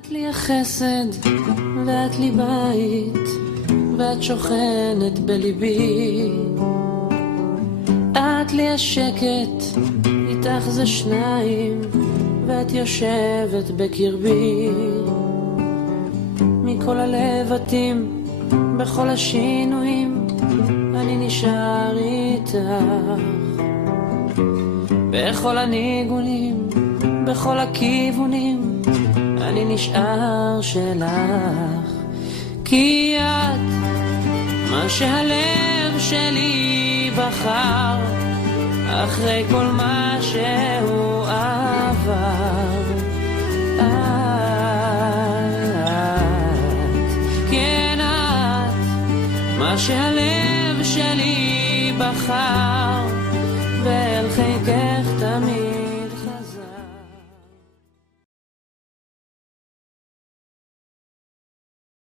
את לי החסד ואת לי בית ואת שוכנת בליבי, את לי השקט איתך זה שניים ואת יושבת בקרבי, מכל הלבטים בכל השינויים אני נשאר איתך, בכל הניגונים בכל הכיוונים אני נשאר שלך, כי את מה שהלב שלי בחר אחרי כל מה שהוא עבר, את, כן את מה שהלב שלי בחר